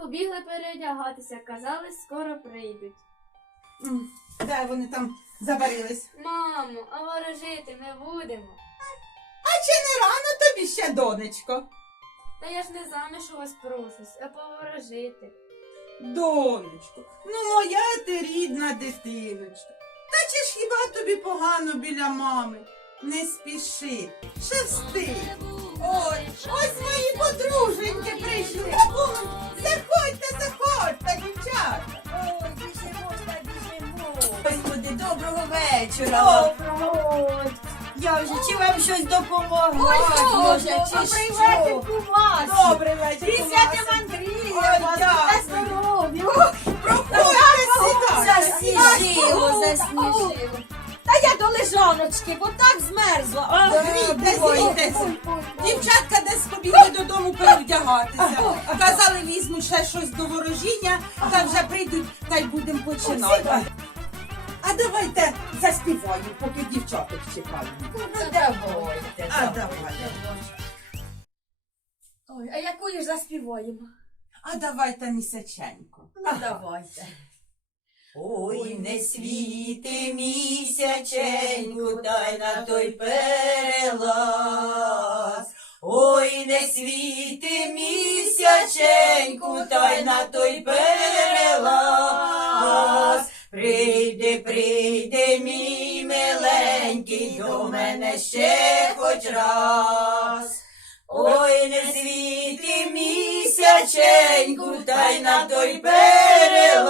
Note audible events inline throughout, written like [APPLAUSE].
побігли переодягатися, казали, скоро прийдуть. М, Де вони там забарились? Мамо, а ворожити не будемо. А чи не рано тобі ще, донечко? Та я ж не заміж у вас прошусь, а поворожити. Донечко, ну моя ти рідна дитиночка. Та чи ж хіба тобі погано біля мами? Не спіши, ще встиг. Ой, ось мої Доброго. Я вже чи вам щось допомогла? Може, чи що? Добрий вечір. І святим Андрієм Ой, дякую. Проходьте. Засніжило, засніжило. Та я до лежаночки, бо так змерзла. А. Дівчатка десь побігли додому перевдягатися. Казали, візьмуть ще щось до ворожіння, та вже прийдуть, та й будемо починати. А давайте заспіваємо, поки дівчаток чекають. Ну, давайте. А давайте. Ой, а яку ж заспіваємо? А давайте місяченько. Ну, давайте. Ой, не світи місяченьку, та й на той перелаз. Ой, не світи місяченьку, та й на той перелаз. Прийди, прийди, мій миленький, до мене ще хоч раз. Ой, не світи місяченьку, та й на той перелаз.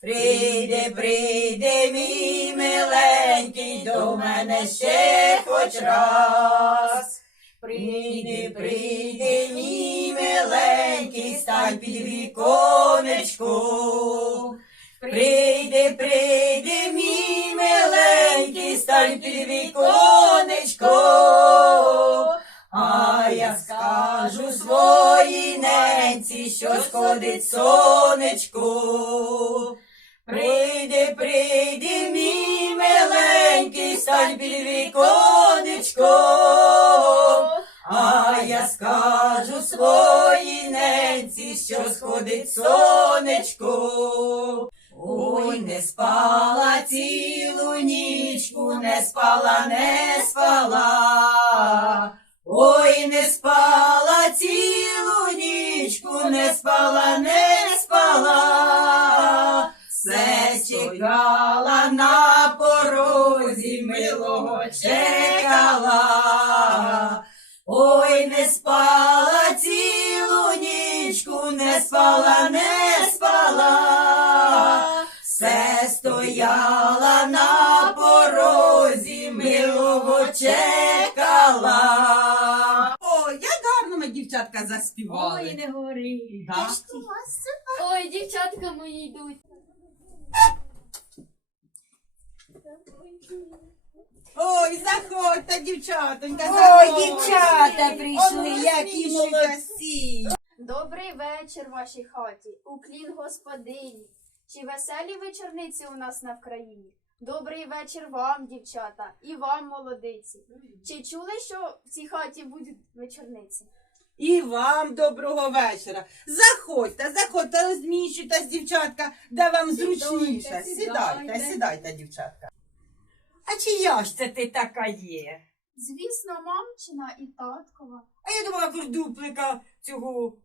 Прийди, прийди, мій миленький, до мене ще хоч раз. Прийди, прийди, мій миленький, стань під віконечко. Прийди, прийди, мій миленький, стань під віконечко. А я скажу своїй ненці, що сходить сонечко. Не спала, не спала. Ой, не спала цілу нічку, не спала, не спала. Все чекала на порозі, милого чекала. Ой, не спала цілу нічку, не спала, не спала. Дівчатка заспівали. Ой, не гори. Да? Ой, дівчатка мої йдуть. Ой, заходьте, дівчатонька, Ой, дівчата прийшли, які молодці. Добрий вечір вашій хаті, уклін господині. Чи веселі вечорниці у нас на Вкраїні? Добрий вечір вам, дівчата, і вам, молодиці. Чи чули, що в цій хаті будуть вечорниці? І вам доброго вечора. Заходьте, заходьте, розміщуйтесь, дівчатка, де вам зручніше. сідайте. Сідайте, дівчатка. А чия ж це ти така є? Звісно, мамчина і таткова. А я думала, курдуплика цього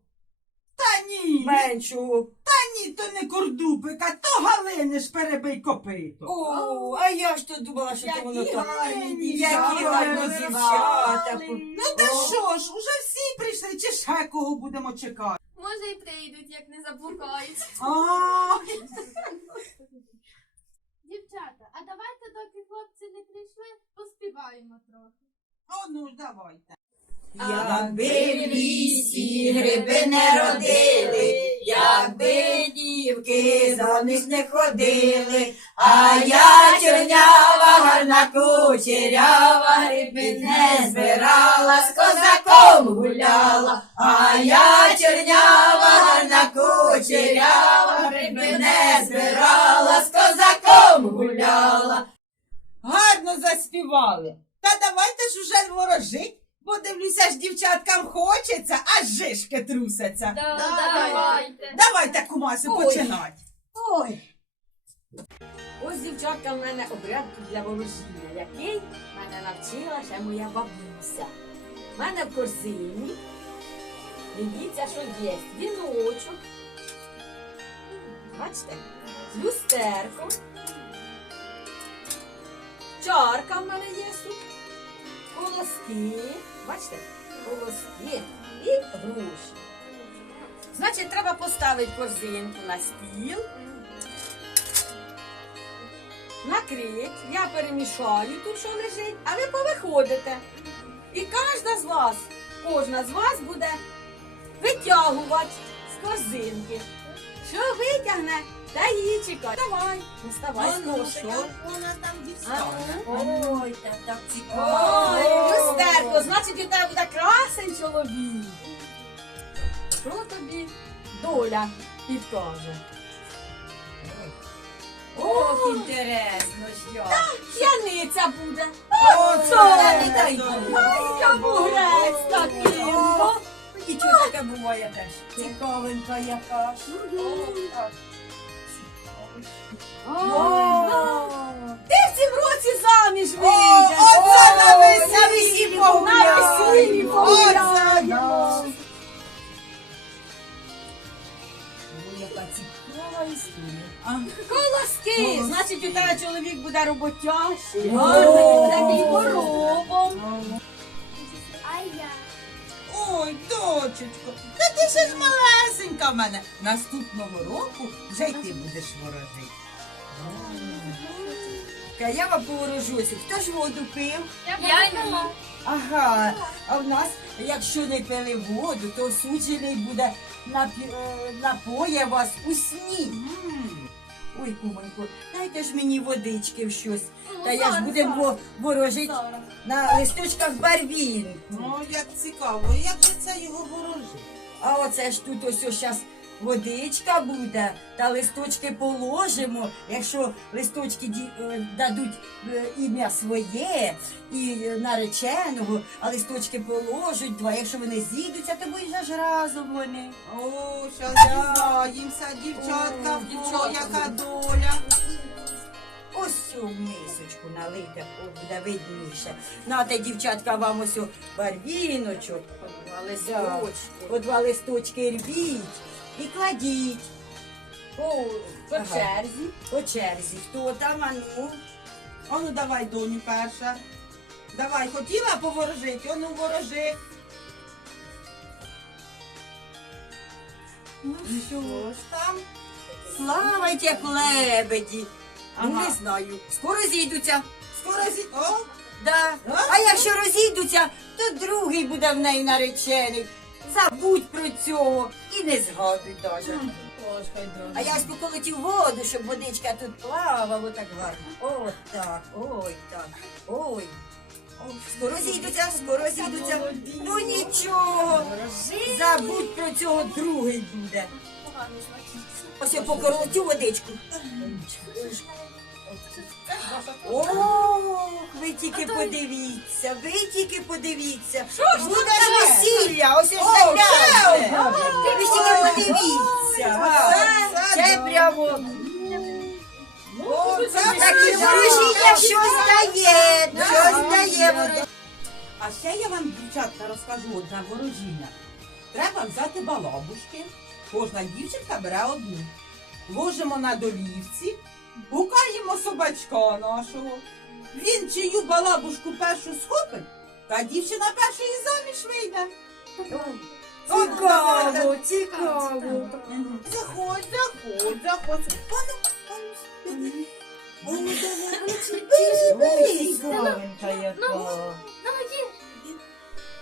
Та ні, меншого. та ні, то не кордупика, то Галини ж перебий копито. О, а я ж то думала, що то воно Які так. гарні Які дівчата, гарні дівчата. Ну та що ж, уже всі прийшли, чи ще кого будемо чекати? Може, і прийдуть, як не заблукають. А, Дівчата, а давайте, доки хлопці не прийшли, поспіваємо трохи. о, ну давайте. Якби в лісі гриби не родили, якби дівки заміж не ходили, а я чорнява, гарна кучерява, гриби не збирала, з козаком гуляла, а я чорнява, гарна кучерява, гриби не збирала, з козаком гуляла. Гарно заспівали. Та давайте ж уже ворожить. Бо дивлюся ж дівчаткам хочеться, аж жишки трусяться. Давайте. Давайте, кумасю, Ой. починать. Ой. Ось дівчатка в мене обряд для ворожіння, який мене навчила ще моя бабуся. У мене в корзині. Дивіться, що є. Віночок. Бачите? Люстерко. Чарка в мене є тут. Колоски. Бачите? Колоски і груші. Значить, треба поставити корзинку на стіл. Накрить, я перемішаю тут, що лежить, а ви повиходите. І кожна з вас, кожна з вас буде витягувати з корзинки. Що витягне, та її чекає. Давай, не вставай з кошика. вона там Ой, так, так Ой, люстерко, значить у тебе буде красень чоловік. Що тобі доля підкаже? Ох, інтересно, що. П'яниця буде. О, це не дай Бог. Я бугрець такий. ну. І чого таке буває теж? Цікавенька яка. Ти в цім році заміж О, вийдеш. оце на весіллі на весіллі погуляємо. Колоски. Значить, у тебе чоловік буде роботящий. Гарний такий коробом. А я. Ой, дочечко, та ти ще ж малесенька в мене. Наступного року вже й ти будеш ворожити. Та я вам поворожуся. Хто ж воду пив? Я ні. Ага, а в нас, якщо не пили воду, то суджений буде е, напоє вас у сні. Ой, кумонько, дайте ж мені водички в щось. Та я ж будемо во- ворожить на листочках барвінку. Ну, як цікаво, як же це його ворожить? А оце ж тут ось зараз водичка буде, та листочки положимо. Якщо листочки е, дадуть е, ім'я своє і е, нареченого, а листочки положать два. Якщо вони зійдуться, то будуть аж разом вони. О, щас дізнаємося, дівчатка, в дівчатка. яка доля. Ось цю мисочку налийте, буде видніше. Нате, дівчатка, вам ось барвіночок. По два листочки рвіть і кладіть По, по Ага. черзі. по черзі. Хто там, а ну? А ну давай, доню, перша. Давай, хотіла поворожити, ону ворожи. Ну що ж там? Славайте, як лебеді. Ну, Ага. не знаю. Скоро зійдуться. Скоро зі... О, Да. А якщо розійдуться, то другий буде в неї наречений. Забудь про цього і не згадуй даже. А я ж поколотів воду, щоб водичка тут плавала так гарно. О, так, ой, так, ой. Скоро зійдуться, скоро зійдуться. Ну нічого. Забудь про цього другий буде. Ось я поколотю водичку. Ох, ви тільки подивіться, ви тільки подивіться. Буде ж весілля, ось ось загляньте. Ви тільки подивіться. Це, прямо О, це такі ворожіння щось дає, щось дає ворожіння. А ще я вам, дівчатка, розкажу одне ворожіння. Треба взяти балабушки. Кожна дівчинка бере одну. Ложимо на долівці, гукаємо собачка нашого. Він чию балабушку першу схопить, та дівчина перша і заміж вийде. Цікаво, цікаво. Заходь, заходь, заходь. Ану, ану, сюди. Ану, давай, бери, бери.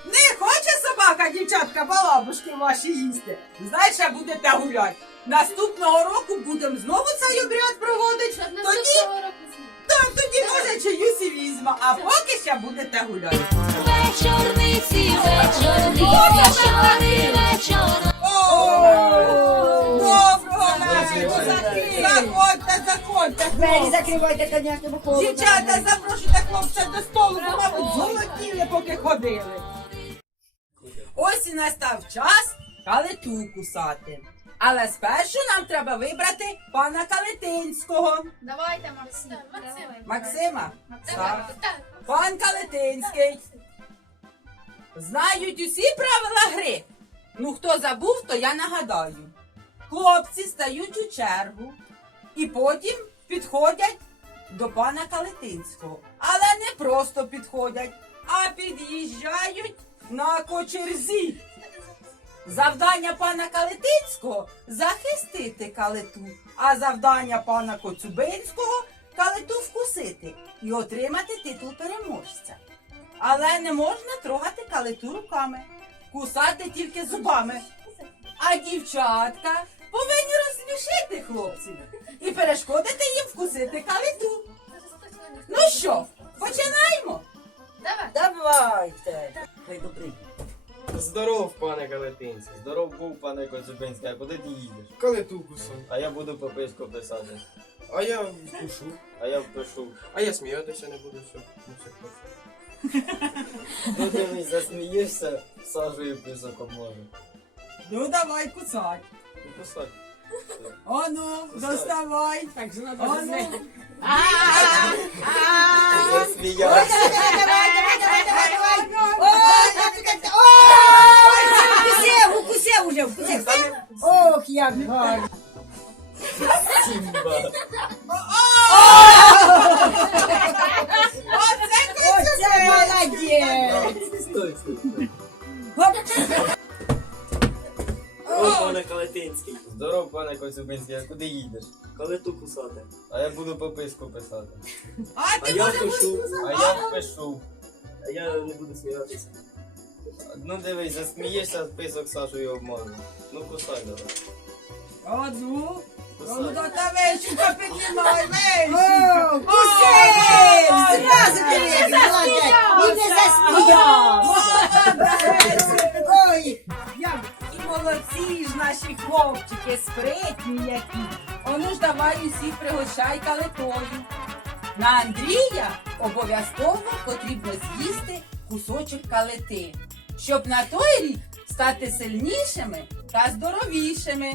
Не хоче собака, дівчатка, балабушки ваші їсти. Знаєш, як будете гуляти. Наступного року будемо знову цей обряд проводити. Тоді, тоді може чиюсь і візьме, а поки ще будете гуляти. Вечорниці, вечорниці, вечори, вечора. Доброго. Заходьте, заходьте, Двері хлопці. закривайте, коняки, бо холодно. Дівчата, запрошуйте хлопця до столу, бо, мабуть, золотіли, поки ходили. Ось і настав час калиту кусати. Але спершу нам треба вибрати пана Калетинського. Давайте, Максим. давай. Максима. Так. Пан Калетинський. Знають усі правила гри. Ну, хто забув, то я нагадаю. Хлопці стають у чергу і потім підходять до пана Калетинського. Але не просто підходять, а під'їжджають на кочерзі. Завдання пана Калетинського захистити калиту, а завдання пана Коцюбинського калиту вкусити і отримати титул переможця. Але не можна трогати калиту руками, кусати тільки зубами. А дівчатка повинні розсмішити хлопців і перешкодити їм вкусити калиту. Ну що, починаємо? Давай. Давайте. Хай добрий. Здоров, пане Калетинці. Здоров був, пане Коцюбинський. А куди ти їдеш? Калиту кусу. А я буду пописку писати. А я вкушу. А я впишу. А я сміятися не буду, все. Ну, все. [LAUGHS] Ну дивись, засмієшся, сажею писок обможе. Ну давай кусай. Ну посадь. Ану, доставай. Так, жена Ану. даже знає. [LAUGHS] Засміявся. Укусив, уже, вкусив. Ох, як гарно. Сімба. Оце молодець. Стой, стой, стой. Гоп. Пане Калетинський, Здоров, пане Коцюбинський, а куди їдеш? калиту кусати. А я буду пописку писати. А А ти я пишу, А я впишу. а я не буду сміятися. Ну дивись, засмієшся, писок сажею обможе. Ну кусай давай. одну. Ну, Кусай. до та вечірка піднімай, вещі. О, Укусив. Зразу ти. І не засміяв. Молодець. Ой, І молодці ж наші хлопчики, спритні які. Ону ж давай усіх пригощай калитою. На Андрія обов'язково потрібно з'їсти кусочок калити, щоб на той рік стати сильнішими та здоровішими.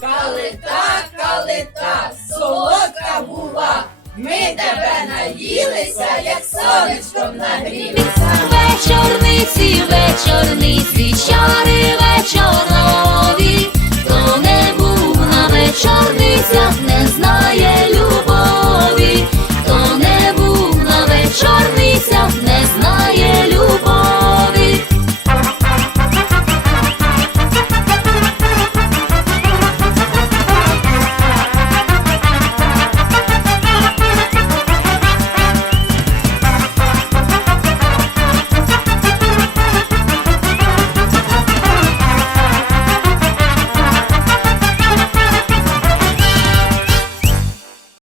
Калита, калита, солодка була. Ми тебе наїлися, як сонечком нагрілися. Вечорниці, вечорниці, чари вечорові, хто не був на вечорницях, не знає любові, хто не був на вечорницях, не знає.